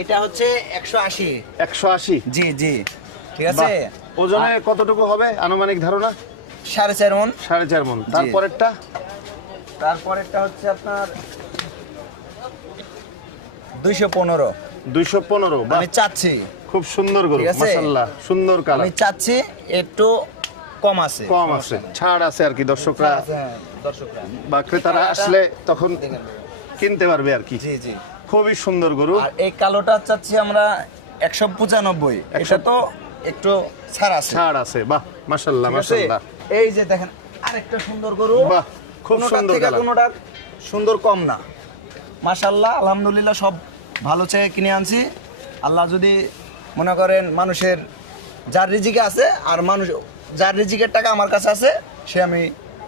এটা হচ্ছে 180। 180? জি জি, ঠিক আছে। ওজনে কতটুকু হবে আনুমানিক ধারণা? 4.5 মণ। 4.5 মণ। তারপরেরটা হচ্ছে আপনার 215। 215? আমি চাচ্ছি। খুব সুন্দর গরু, মাশাআল্লাহ, সুন্দর কালার। আমি চাচ্ছি একটু কম আছে, ছাড় আছে আর কি, দর্শকরা বা ক্রেতারা আসলে তখন কিনতে পারবে আর কি। জি জি, খুবই সুন্দর গরু। আর এই কালোটা চাচ্ছি আমরা 195। এটা তো একটু ছাড় আছে। বাহ, মাশাআল্লাহ মাশাআল্লাহ। এই যে দেখেন আরেকটা সুন্দর গরু। বাহ, খুব সুন্দর কালার। কোনোটা সুন্দর কম না, মাশাআল্লাহ, আলহামদুলিল্লাহ, সব ভালো চেয়ে কিনে আনছি। আল্লাহ যদি মনে করেন মানুষের যার রিজিকে আছে, আর মানুষ যার রিজিকের টাকা আমার কাছে আছে, সে আমি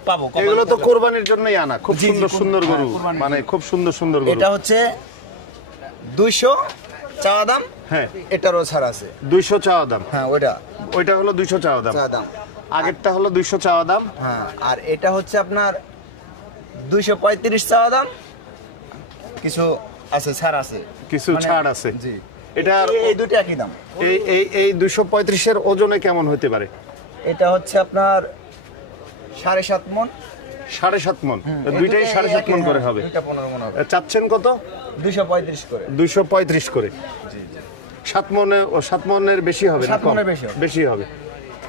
পাবো। এগুলো তো কোরবানির জন্যই আনা, খুব সুন্দর সুন্দর গরু, মানে খুব সুন্দর সুন্দর গরু। এটা হচ্ছে 200 চাওয়া দাম। হ্যাঁ, এটারও ছাড় আছে। 200 চাওয়া দাম? হ্যাঁ, ওইটা হলো 200 চাওয়া দাম। আগেরটা হলো 200 চাওয়া দাম। হ্যাঁ, আর এটা হচ্ছে আপনার 235 চাওয়া দাম। কিছু আছে, ছাড় আছে, কিছু ছাড় আছে। জি, এটা এই দুটো একই দাম। এই 235 এর ওজনে কেমন হতে পারে? এটা হচ্ছে আপনার 7.5 মণ। 7.5 মণ? দুইটাই 7.5 মণ করে হবে। 15 মণ হবে। চাচ্ছেন কত? 235 করে। 235 করে। জি জি, 7 মণে, 7 মণের বেশি হবে না? 7 মণের বেশি হবে।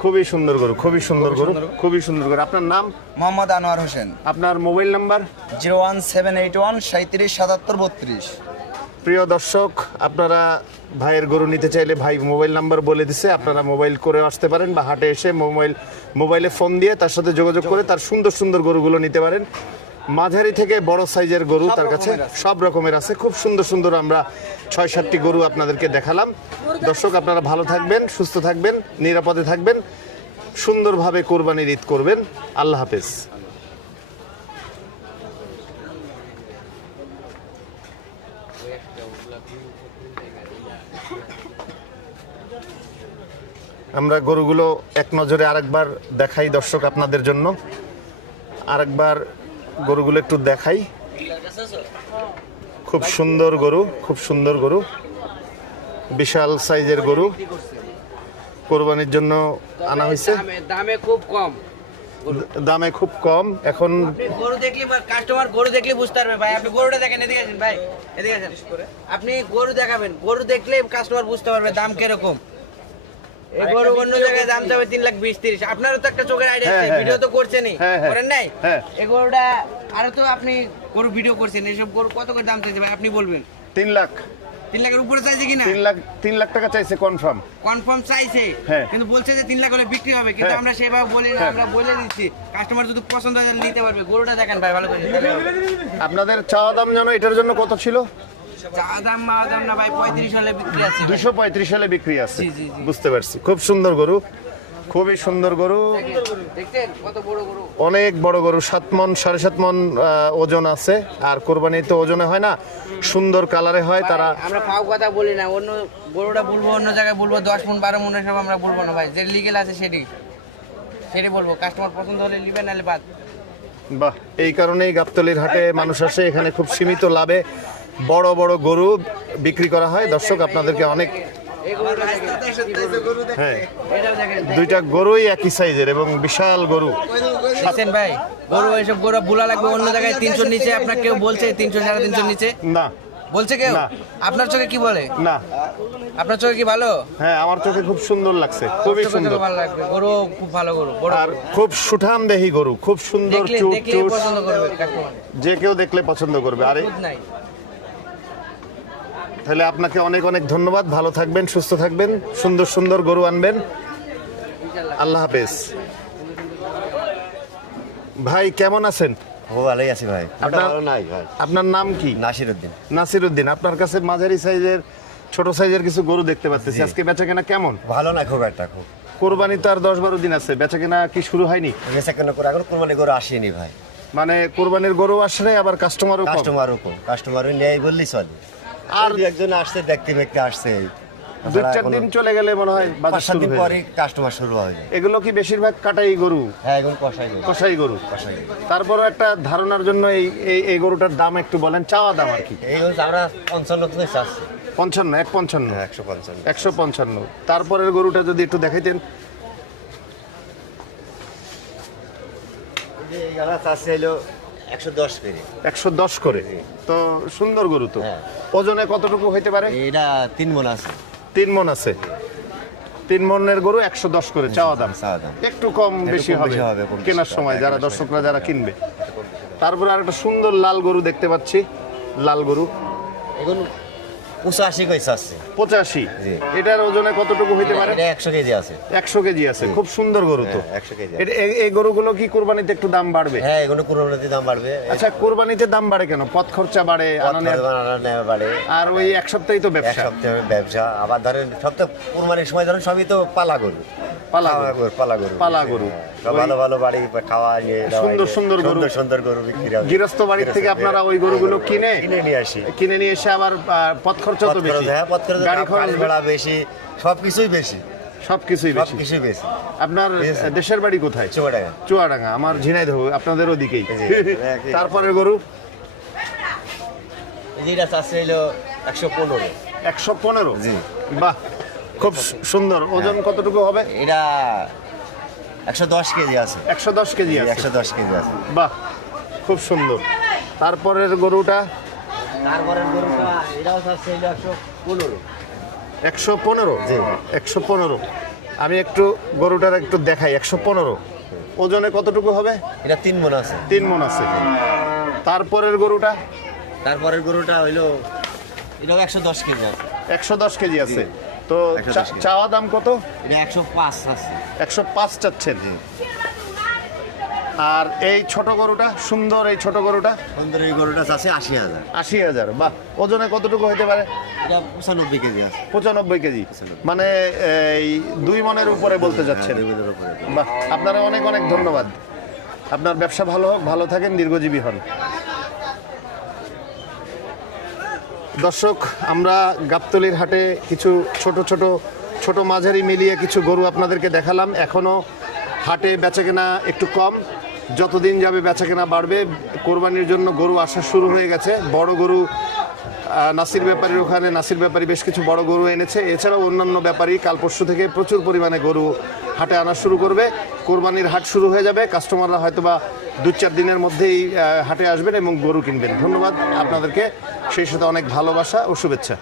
খুবই সুন্দর গরু, খুবই সুন্দর গরু, খুবই সুন্দর গরু। আপনার নাম? মোহাম্মদ আনোয়ার হোসেন। আপনার মোবাইল নাম্বার? 01781 37 77 32। প্রিয় দর্শক, আপনারা ভাইয়ের গরু নিতে চাইলে ভাই মোবাইল নাম্বার বলে দিছে, আপনারা মোবাইল করে আসতে পারেন, বা হাটে এসে মোবাইলে ফোন দিয়ে তার সাথে যোগাযোগ করে তার সুন্দর সুন্দর গরুগুলো নিতে পারেন। মাঝারি থেকে বড় সাইজের গরু তার কাছে সব রকমের আছে। খুব সুন্দর সুন্দর আমরা 6-7টি গরু আপনাদেরকে দেখালাম। দর্শক, আপনারা ভালো থাকবেন, সুস্থ থাকবেন, নিরাপদে থাকবেন, সুন্দরভাবে কোরবানির ঈদ করবেন। আল্লাহ হাফেজ। আমরা গরুগুলো এক নজরে আরেকবার দেখাই দর্শক আপনাদের জন্য। আরেকবার গরুগুলো একটু দেখাই। খুব সুন্দর গরু, খুব সুন্দর গরু, বিশাল সাইজের গরু কোরবানির জন্য আনা হয়েছে। দামে খুব কম। এখন গরু দেখলে কাস্টমার গরু দেখলে বুঝতে পারবে। ভাই, আপনি গরুটা দেখেন, এদিকে আসেন ভাই, এদিকে আসেন। আপনি গরু দেখাবেন, গরু দেখলে কাস্টমার বুঝতে পারবে দাম কিরকম। এই গরু অন্য জায়গায় দাম যাবে 3,20,30,000। আপনারও তো একটা চোখের আইডিয়া আছে, ভিডিও তো করছেনই, করেন নাই? এই গরুটা আরো তো আপনি গরু ভিডিও করছেন, এইসব গরু কত করে দাম চাইছে ভাই আপনি বলবেন? 3 লাখ। 3 লাখের উপরে চাইছে কিনা? 3 লাখ টাকা চাইছে কনফার্ম চাইছে, কিন্তু বলছে যে 3 লাখ হলে বিক্রি হবে, কিন্তু আমরা সেভাবে বলি না, আমরা বলে দিচ্ছি কাস্টমার যদি পছন্দ হয় নিতে পারবে। গরুটা দেখেন ভাই ভালো করে। আপনাদের চাওয়া দাম জানো এটার জন্য কত ছিল? চাওয়া দাম না ভাই, 35 সালে বিক্রি আছে। 235 সালে বিক্রি আছে। বুঝতে পারছি। খুব সুন্দর গরু, খুবই সুন্দর গরু। দেখছেন কত বড় গরু? অনেক বড় গরু, 7 মণ 7.5 মণ ওজন আছে। আর কোরবানি তো ওজনে হয় না, সুন্দর কালারে হয়। তারা আমরা ফাও কথা বলি না, অন্য গরুটা বলবো, অন্য জায়গায় বলবো 10 মণ 12 মণ সব আমরা বলবো না ভাই। যে লিগেল আছে সেটি বলবো। কাস্টমার পছন্দ হলে নিবে, নাহলে বাদ। বাহ, এই কারণেই গাবতলীর হাটে মানুষ আসে। এখানে খুব সীমিত লাভে বড় বড় গরু বিক্রি করা হয়। দর্শক, আপনাদেরকে অনেক, হ্যাঁ, দুইটা গরুই একই সাইজের এবং বিশাল গরু। দেখছেন ভাই, গরু এসব গরু বুলা লাগবে অন্য জায়গায় 300 নিচে। আপনার কেউ বলছে 300 350 নিচে? না বলছে কেউ? আপনার চোখে কি বলে? না। আপনার চোখে কি ভালো? হ্যাঁ, আমার চোখে খুব সুন্দর লাগছে, খুবই সুন্দর, ভালো লাগবে। গরু খুব ভালো গরু, আর খুব সুঠাম দেহি গরু, খুব সুন্দর চুট চুট, পছন্দ করবে কাস্টমার, যে কেউ দেখলে পছন্দ করবে। আরে তাহলে আপনাকে অনেক অনেক ধন্যবাদ। ভালো থাকবেন, সুস্থ থাকবেন, সুন্দর সুন্দর গরু আনবেন। আল্লাহ হাফেজ। ভাই কেমন আছেন? ভালোই আছি ভাই। আপনার নাম কি? নাসিরউদ্দিন। আপনার কাছে মাঝারি সাইজের, ছোট সাইজের কিছু গরু দেখতে পাচ্ছি। আজকে বেচাকেনা কেমন? ভালো না খুব একটা। কোরবানি তো আর 10-12 দিন আছে, বেচাকেনা কি শুরু হয়নি? বেচাকেনা করে এখন কোরবানি গরু আসেনি ভাই। মানে কোরবানির গরু আসলে আবার কাস্টমারও নেই বললি চলে। আর একজন আসছে, দেখতে আসছে, দুই চার দিন চলে গেলে মনে হয় বাজার 5-7 শুরু দিন হয়ে পরে যাবে। কাস্টমার শুরু হয়ে যায়। এগুলো কি বেশিরভাগ কাটাই গরু, হ্যাঁ এখন কষাই গরু। কসাই গরু? কষাই গরু। তারপরও একটা ধারণার জন্য এই এই গরুটার দাম একটু বলেন, চাওয়া দাম আর কি। এই হচ্ছে আমরা 55 থেকে চাচ্ছি। 55, 155, হ্যাঁ 155। 155। তারপরের গরুটা যদি একটু দেখাইতেন। এই আমরা চাচ্ছি হলো 110 করে। 110 করে, তো সুন্দর গরু তো। হ্যাঁ। ওজনে কতটুকু হইতে পারে? এটা 3 মণ আছে। 3 মণ আছে। 3 মণের গরু 110 করে চাওয়া দাম। চাওয়া দাম। একটু কম বেশি কম হবে বেশি হবে, কম বেশি কেনার হবে। সময়, যারা কেনার দর্শকরা যারা কিনবে। তারপরে আর একটা সুন্দর লাল গরু দেখতে পাচ্ছি, লাল গরু এখন 85 কই চাচ্ছি। 85। জি। এটার ওজনে কতটুকু হইতে পারে? এটা 100 কেজি আছে। 100 কেজি আছে। খুব সুন্দর গরু তো। হ্যাঁ, 100 কেজি। এই গরুগুলো কি কুরবানিতে একটু দাম বাড়বে? হ্যাঁ এগুলো কুরবানিতে দাম বাড়বে। আচ্ছা, কুরবানিতে দাম বাড়ে কেন? পথ খরচা বাড়ে, আনানের, বাড়ে। আর ওই এক সপ্তাহেই তো এক ব্যবসা। সপ্তাহে ব্যবসা, আবার ধরেন সপ্তাহ কুরবানির সময় ধরেন সবই তো পালা গরু। পালা খাওয়া গরু। পালা গরু। পালা গরু। হ্যাঁ, সব ভালো ভালো বাড়ি খাওয়া নিয়ে দাওয়া সুন্দর নিয়ে, সুন্দর গরু। সুন্দর সুন্দর গরু বিক্রি হবে। গৃহস্থ বাড়ির থেকে আপনারা ওই গরুগুলো কিনে কিনে নিয়ে আসি। কিনে নিয়ে এসে আবার পথ খরচা তো বেশি, হ্যাঁ পথ খরচ, গাড়ি খরচ, গাড়ি ভাড়া বেশি, সবকিছুই বেশি। সবকিছুই বেশি। সবকিছুই বেশি। আপনার দেশের বাড়ি কোথায়? চুয়াডাঙ্গা। চুয়াডাঙ্গা। আমার ঝিনাইদহ, আপনাদের ওদিকেই। জি, একই। তারপরের গরু যেটা চাচ্ছে হলো 115। 115। জি। বাহ, খুব সুন্দর। ওজন কতটুকু হবে? এটা 110 কেজি আছে। 110 কেজি আছে। 110 কেজি আছে। বাহ, খুব সুন্দর। তারপরের গরুটা তারপরের গরুটা এটাও চাচ্ছে হলো 115। 115। জি। 115। আমি একটু গরুটার একটু দেখাই। 115 ওজনে কতটুকু হবে? এটা 3 মণ আছে। 3 মণ আছে। তারপরের গরুটা তারপরের গরুটা হইলো এটাও 110 কেজি আছে। 110 কেজি আছে। তো 110 কেজি। চাওয়া দাম কত? এটা 105 আছে। 105 চাচ্ছেন। আর এই ছোট গরুটা, সুন্দর এই ছোট গরুটা সুন্দর এই গরুটা চাচ্ছে 80,000। 80,000। বাহ, ওজনে কতটুকু হইতে পারে? এটা 95 কেজি আছে। 95 কেজি, মানে এই 2 মণের উপরে বলতে যাচ্ছেন। হ্যাঁ, 2 মণের উপরে। বাহ, আপনারা অনেক অনেক ধন্যবাদ। আপনার ব্যবসা ভালো হোক, ভালো থাকেন, দীর্ঘজীবী হন। দর্শক, আমরা গাবতলীর হাটে কিছু ছোট মাঝারি মিলিয়ে কিছু গরু আপনাদেরকে দেখালাম। এখনও হাটে বেচাকেনা একটু কম, যতদিন যাবে বেচাকেনা বাড়বে। কোরবানির জন্য গরু আসা শুরু হয়ে গেছে। বড় গরু নাসির ব্যাপারীর ওখানে, নাসির ব্যাপারী বেশ কিছু বড় গরু এনেছে। এছাড়াও অন্যান্য ব্যাপারী কাল পরশু থেকে প্রচুর পরিমাণে গরু হাটে আনা শুরু করবে। কোরবানির হাট শুরু হয়ে যাবে, কাস্টমাররা হয়তোবা 2-4 দিনের মধ্যেই হাটে আসবেন এবং গরু কিনবেন। ধন্যবাদ আপনাদেরকে, সেই সাথে অনেক ভালোবাসা ও শুভেচ্ছা।